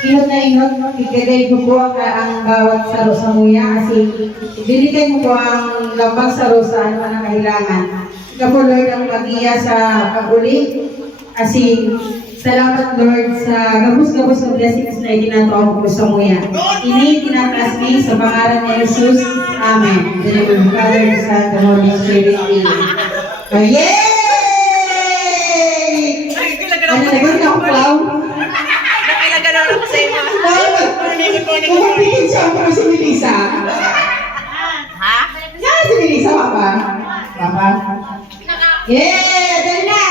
inot na inot, igagay mo po ang bawat saro sa muya kasi binigay mo po ang lambang saro sa ano man ang kailangan. Ikaw po Lord ang mag-iya sa pag-uli kasi salamat Lord sa gabos-gabos na blessings na itinatawa mo po sa muya. Ini tinataas ni sa pangalan ni Jesus. Amen. In the name of the Father, the Son, and the Holy Spirit. Amen. Yay! Ano na ba ako clown? Nakilagalaw ako sa iyo. Kumapigil siya para si Melissa. Ha? Yan si Melissa, Papa. Papa. Yeah! Dali na!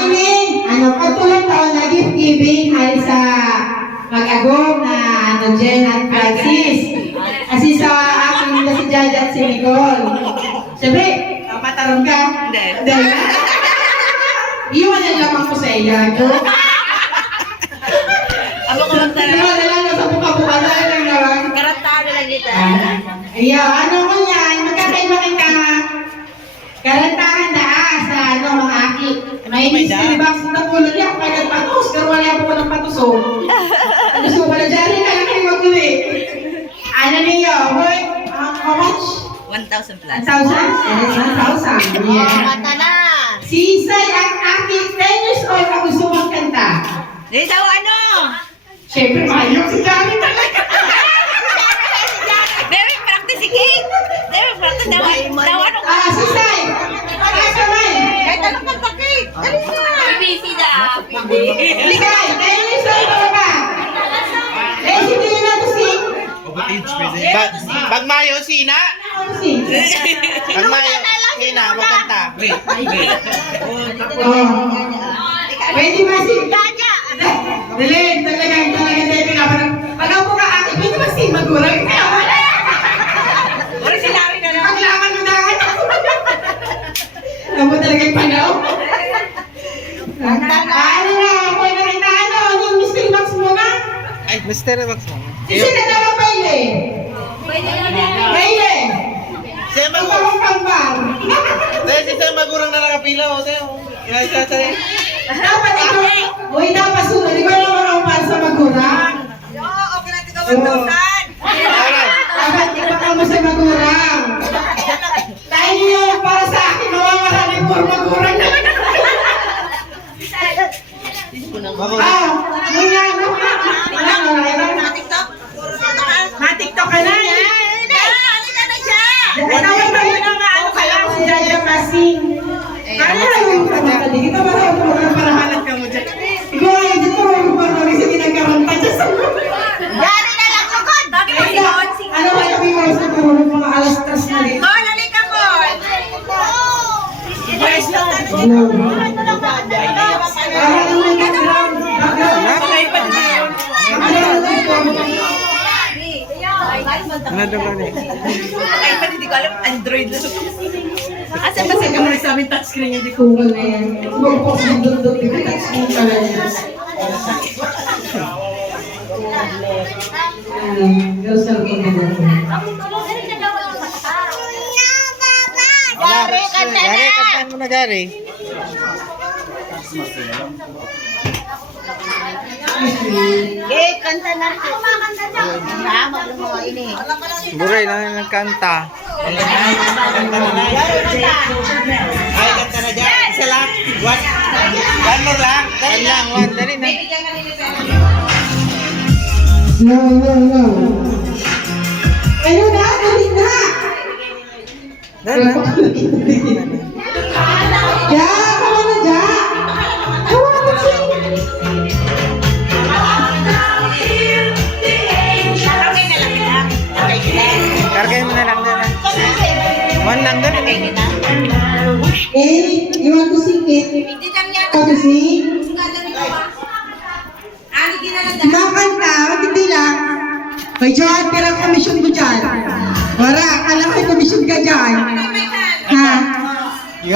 Winning! Pagtulang taon na gift giving ay sa mag-agong na Jen at Francis. Kasi sa aking na si Jaja at si Nicole. Siyempre, matarong ka? Hindi. Dahil na. Iwan ang lamang ko sa iya. Abo ko lang Hindi mo na lang sa buka-buka na lang naman. Karantado lang kita. Ano ko yan? Magkakaiba kita. Karantahan na sa mga aki. May mystery box na pulo niya kung kaya nagpatos. Pero wala po ko ng patuso. Gusto ko na dyan rin. Alam kayo mag-uwi. Ano niyo? How much? 1,000 plus. 1,000? Yes, 1,000. Yeah. Mata na. Si Isay at aki, 10 years old ang gusto magkanta. Hindi daw ano? Siyempre, mahayok si Johnny talaga. Very practicing. Very practice. Daw ano? Si Isay! Pagkasamay! Kahit anong pagpakit. Dali na. Busy na. Isay! 10 years old ka ba? Eh, hindi nyo na to sing. Pag Mayo, Sina. Sing. Pag Mayo, Sina, magkanta. Pwede ba sing? Dali, talagang dali ka. Pag ako ka akin, pwede ba sing magurang? Wala sinari na lang. Paglaman mo dahil. Alam mo talaga yung panahon. Ano na, pwede na kita yung mystery box mo na? Ay, Mr. Box mo. Sisi na naman Payle. Payle. Siya Ang tawang pangbar. Dahil si Sam magurang na nakapila o sa'yo. Dapat ikaw, uy, dapat sunod. Di ba naman ang para sa magurang? Okay na ito 1,000. Dapat ipaka mo sa magurang. Dahil yun, para sa akin, mawawala ni Puro magurang na. Yun yan. TikTok? Ma-tiktok ka na. Halika na siya. Tawag na yun ang ano kaya si Jaya Masing. Ano lang yung pagkakali? Ito ba na yung parahalan ka mo dyan? Ikaw ay dito mo parang sa ginagkaranta dyan sa mga. Yari na lang lugod. Bakit mo si Ano ba kami mo sa turulong mga alas 3 na rin? Paul, halika po. Ano daw ba niya? Ay, pati di ko alam, Android na. Asan ba Kasi kami sa amin touchscreen hindi ko na yan. Magpok sa dundot, hindi touchscreen pala niya. Gawsal ka na natin. Gary, kanta na! Gary, kantaan mo na, Gary. Eh, kanta na. Tama ng mga ini. Buray lang yung kanta. Gary, kanta. Ay, kanta na dyan. Isa lang. One more lang. Dali lang. One. Dali na. No. Ayun na, dali na! Dali na. Ja, kama na, Ja! Hawakan siya! Kargahin mo na lang doon. One lang doon. Eh, you want to sing it? Want to sing? Makanta, hindi lang. May Johan, perang komisyon ko dyan. Wala, alam ko komisyon ka dyan. Ha?